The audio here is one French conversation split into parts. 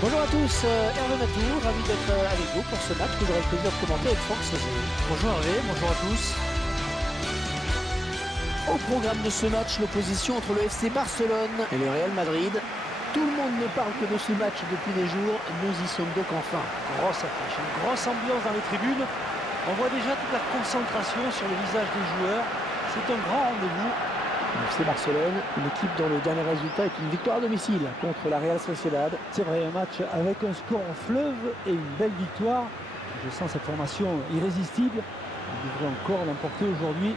Bonjour à tous, Hervé Matou, ravi d'être avec vous pour ce match que j'aurai le plaisir de commenter avec Franck Sauzet. Bonjour Hervé, bonjour à tous. Au programme de ce match, l'opposition entre le FC Barcelone et le Real Madrid. Tout le monde ne parle que de ce match depuis des jours, nous y sommes donc enfin. Grosse affiche, une grosse ambiance dans les tribunes. On voit déjà toute la concentration sur le visage des joueurs. C'est un grand rendez-vous. Le FC Barcelone, une équipe dont le dernier résultat est une victoire à domicile contre la Real Sociedad. C'est vrai, un match avec un score en fleuve et une belle victoire. Je sens cette formation irrésistible. On devrait encore l'emporter aujourd'hui.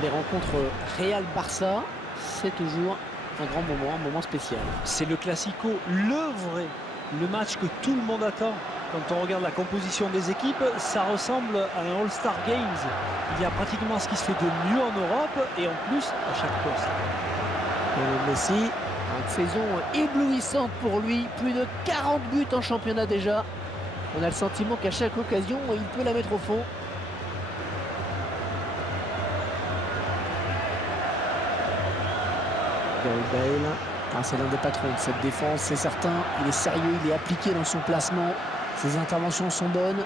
Les rencontres Real-Barça, c'est toujours un grand moment, un moment spécial. C'est le classico, le vrai, le match que tout le monde attend. Quand on regarde la composition des équipes, ça ressemble à un All-Star Games. Il y a pratiquement ce qui se fait de mieux en Europe et en plus à chaque poste. Messi, une saison éblouissante pour lui, plus de 40 buts en championnat déjà. On a le sentiment qu'à chaque occasion, il peut la mettre au fond. Bale, c'est l'un des patrons de cette défense, c'est certain. Il est sérieux, il est appliqué dans son placement. Ses interventions sont bonnes.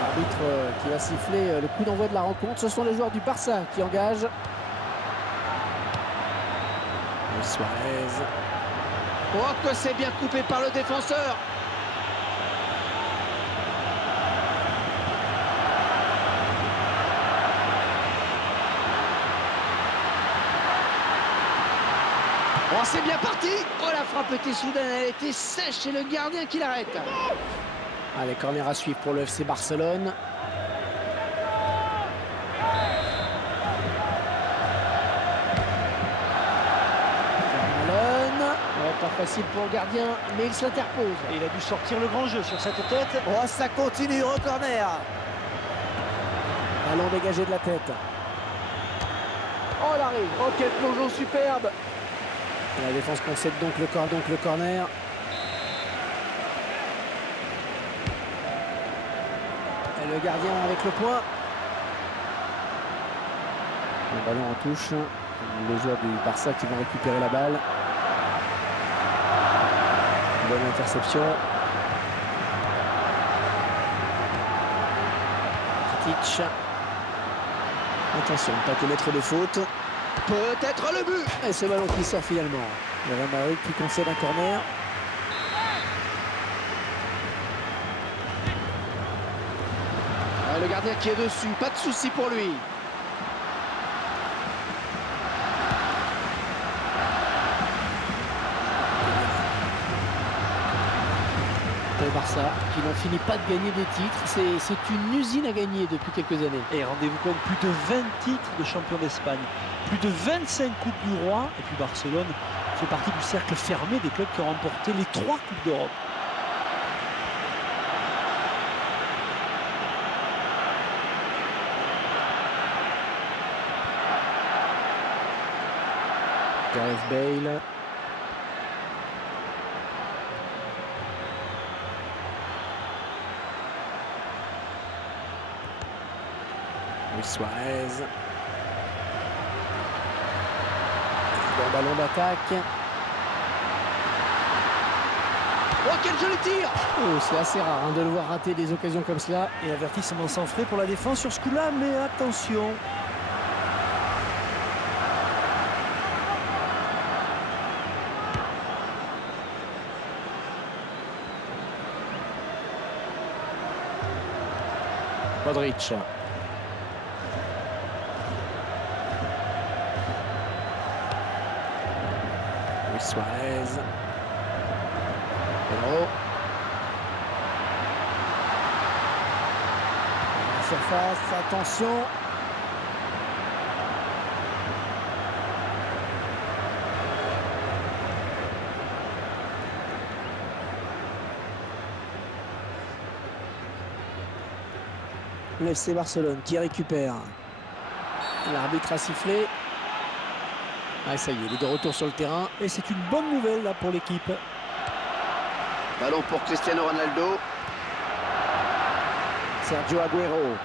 L'arbitre qui va siffler le coup d'envoi de la rencontre. Ce sont les joueurs du Barça qui engagent. Suarez. Oh, que c'est bien coupé par le défenseur. Oh, c'est bien parti. Oh, la frappe était soudaine, elle était sèche et le gardien qui l'arrête. Allez, corner à suivre pour le FC Barcelone. Pas facile pour le gardien, mais il s'interpose. Et il a dû sortir le grand jeu sur cette tête. Oh, ça continue au corner. Ballon dégagé de la tête. Oh, elle arrive. Oh, quel plongeon superbe. Et la défense concède donc le corner. Et le gardien avec le point. Le ballon en touche. Les joueurs du Barça qui vont récupérer la balle. Bonne interception. Kitic. Attention, pas commettre de faute. Peut-être le but. Et ce ballon qui sort finalement. Le Real Madrid qui concède un corner. Le gardien qui est dessus, pas de souci pour lui. Le Barça qui n'ont fini pas de gagner des titres, c'est une usine à gagner depuis quelques années. Et rendez-vous compte, plus de 20 titres de champion d'Espagne, plus de 25 coupes du roi, et puis Barcelone fait partie du cercle fermé des clubs qui ont remporté les 3 coupes d'Europe. Gareth Bale. Suarez. Bon ballon d'attaque. Oh, quel joli tir! Oh, c'est assez rare de le voir rater des occasions comme cela. Et avertissement sans frais pour la défense sur ce coup-là, mais attention. Modric. Suarez. Pedro. surface, attention. Le FC Barcelone qui récupère. L'arbitre a sifflé. Ah, ça y est, il est de retour sur le terrain. Et c'est une bonne nouvelle là pour l'équipe. Ballon pour Cristiano Ronaldo. Sergio Agüero.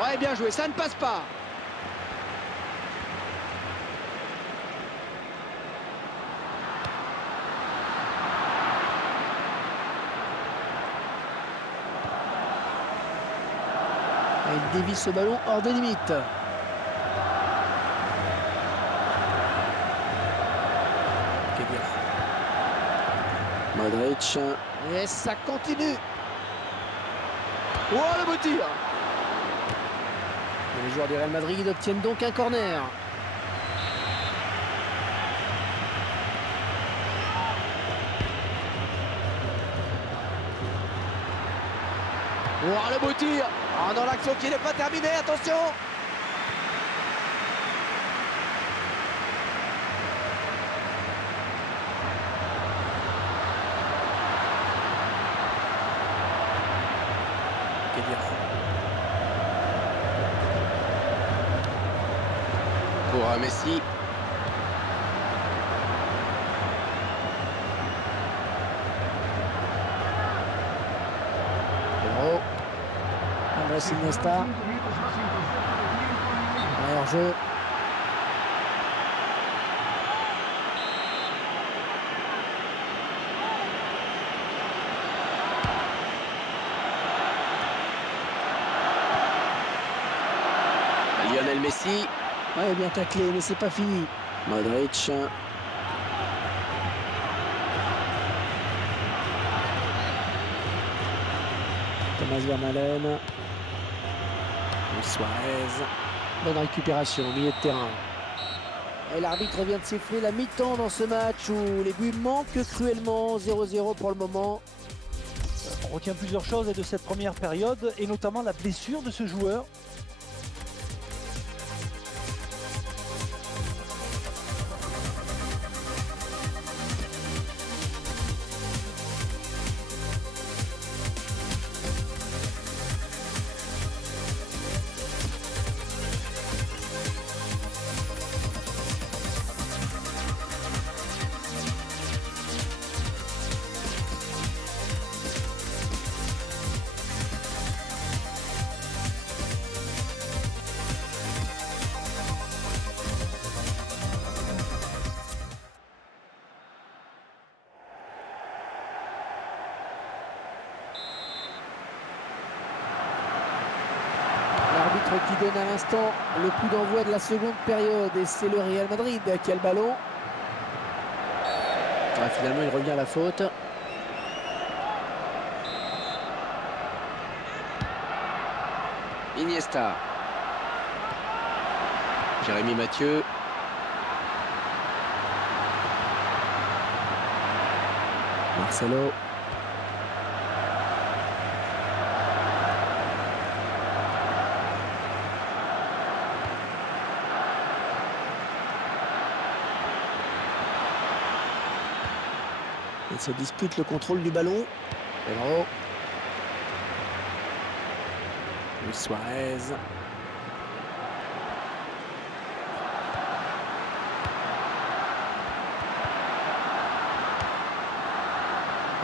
Ouais, bien joué, ça ne passe pas. Et il dévie ce ballon hors des limites. Modric. Et ça continue. Oh, le beau tir. Et les joueurs du Real Madrid obtiennent donc un corner. Oh, le beau tir. Oh non, l'action qui n'est pas terminée, attention. Pour Messi. Pedro. Andrés Iniesta. Hors jeu. Lionel Messi. Ouais, bien taclé, mais c'est pas fini. Modric. Thomas Vermaelen. Suarez. Bonne récupération au milieu de terrain. Et l'arbitre vient de siffler la mi-temps dans ce match où les buts manquent cruellement. 0-0 pour le moment. On retient plusieurs choses de cette première période et notamment la blessure de ce joueur. Qui donne à l'instant le coup d'envoi de la seconde période et c'est le Real Madrid qui a le ballon. Ah, finalement il revient à la faute. Iniesta. Jérémy Mathieu. Marcelo. Il se dispute le contrôle du ballon. Pedro. Luis Suarez.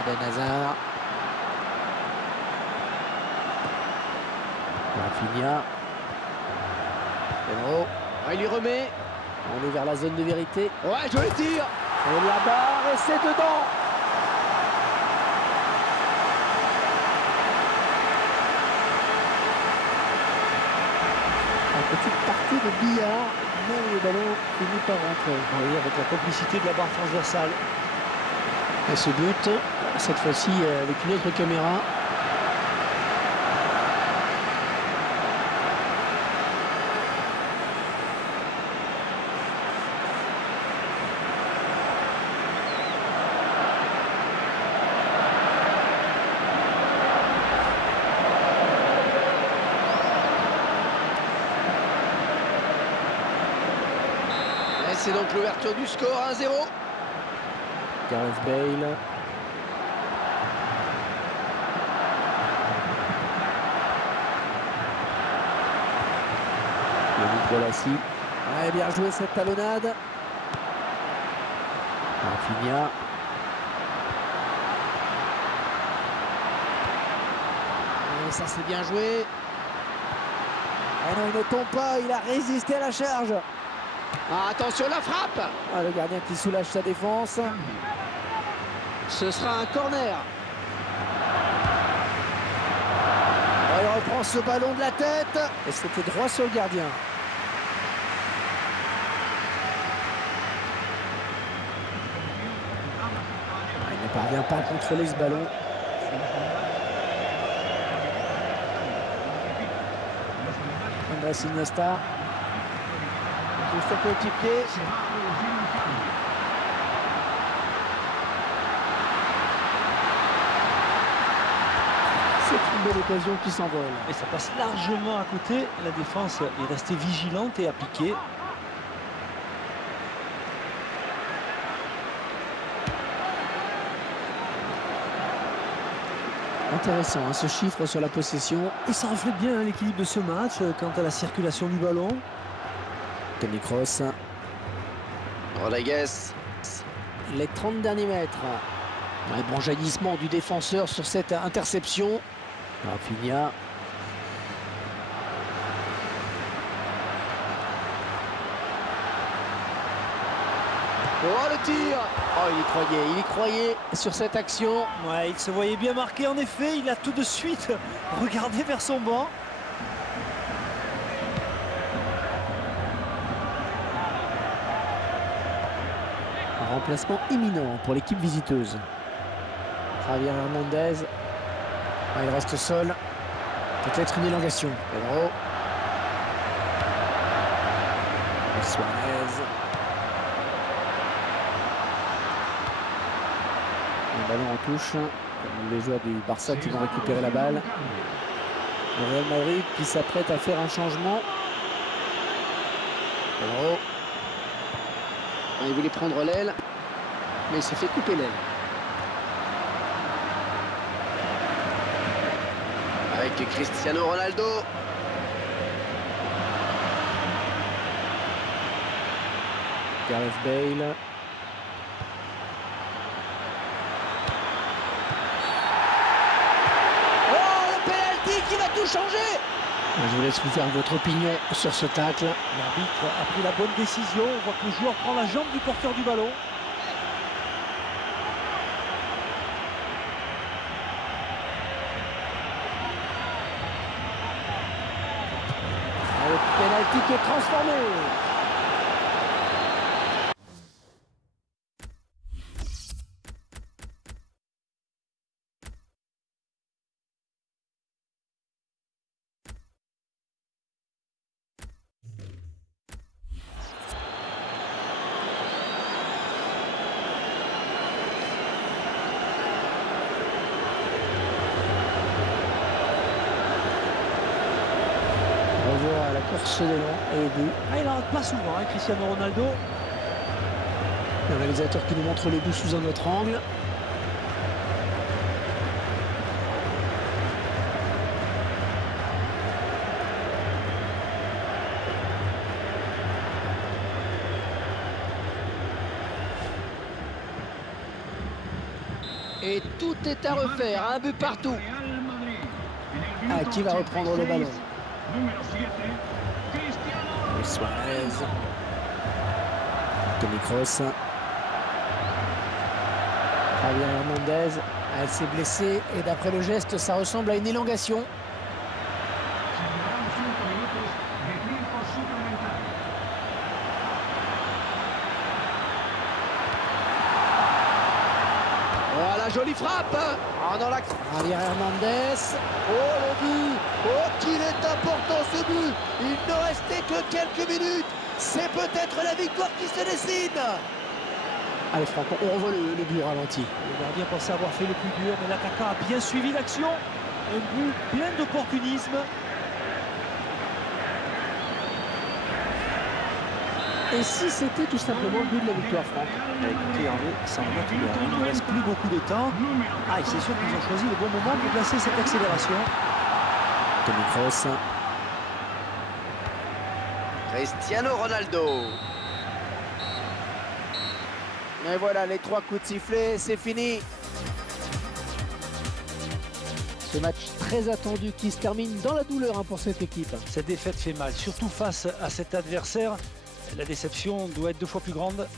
Eden Hazard. Rafinha. Pedro. Il lui remet. On est vers la zone de vérité. Ouais, joli tir. Et la barre et c'est dedans. Une petite partie de billard, mais le ballon finit par rentrer. Oui, avec la complicité de la barre transversale. Et ce but, cette fois-ci avec une autre caméra. c'est donc l'ouverture du score, 1-0. Gareth Bale. Yannick Bolasie. Ouais, bien joué cette talonnade. Rafinha. Et ça c'est bien joué. Ah non, il ne tombe pas, il a résisté à la charge. Ah, attention, la frappe. Ah, le gardien qui soulage sa défense. Ce sera un corner. Ah, il reprend ce ballon de la tête. Et c'était droit sur le gardien. Ah, il ne parvient pas à contrôler ce ballon. Andrés Iniesta. Juste un petit pied. C'est une belle occasion qui s'envole. Et ça passe largement à côté. La défense est restée vigilante et appliquée. Intéressant, hein, ce chiffre sur la possession. Et ça reflète bien l'équilibre de ce match quant à la circulation du ballon. Toni Kroos. Rodriguez. Les 30 derniers mètres. Un bon jaillissement du défenseur sur cette interception. Rafinha. Oh, le tir. Oh, il y croyait sur cette action. Ouais, il se voyait bien marqué en effet. Il a tout de suite regardé vers son banc. Un remplacement imminent pour l'équipe visiteuse. Javier Hernandez. Ah, il reste seul. Peut-être une élongation. Pedro. Suarez. Un ballon en touche. Comme les joueurs du Barça qui vont récupérer la balle. Le Real Madrid qui s'apprête à faire un changement. Pedro. Il voulait prendre l'aile, mais il s'est fait couper l'aile. Avec Cristiano Ronaldo. Gareth Bale. Oh, le penalty qui va tout changer. Je vous laisse vous faire votre opinion sur ce tacle. L'arbitre a pris la bonne décision. On voit que le joueur prend la jambe du porteur du ballon. Le penalty qui est transformé. À la course d'élan et au but. Ah, il n'arrête pas souvent, hein, Cristiano Ronaldo. Le réalisateur qui nous montre le but sous un autre angle. Et tout est à refaire, un but partout. Ah, qui va reprendre le ballon? Suarez. Toni Kroos. Javier Hernandez. Elle s'est blessée et d'après le geste, ça ressemble à une élongation. Voilà, jolie frappe. Ah, dans la... Javier Hernandez. Oh, le but. Oh, qu'il est important ce but. Il ne restait que quelques minutes. C'est peut-être la victoire qui se dessine. Allez Franck, on revoit le but au ralenti. Le gardien pensait avoir fait le plus dur, mais l'attaquant a bien suivi l'action. Un but plein d'opportunisme. Et si c'était tout simplement le but de la victoire, Franck? Écoutez, Hervé, ça en a tout l'air. Il ne reste plus beaucoup de temps. Ah, et c'est sûr qu'ils ont choisi le bon moment pour placer cette accélération. Toni Kroos. Cristiano Ronaldo. Et voilà, les 3 coups de sifflet, c'est fini. Ce match très attendu qui se termine dans la douleur pour cette équipe. Cette défaite fait mal, surtout face à cet adversaire. La déception doit être 2 fois plus grande.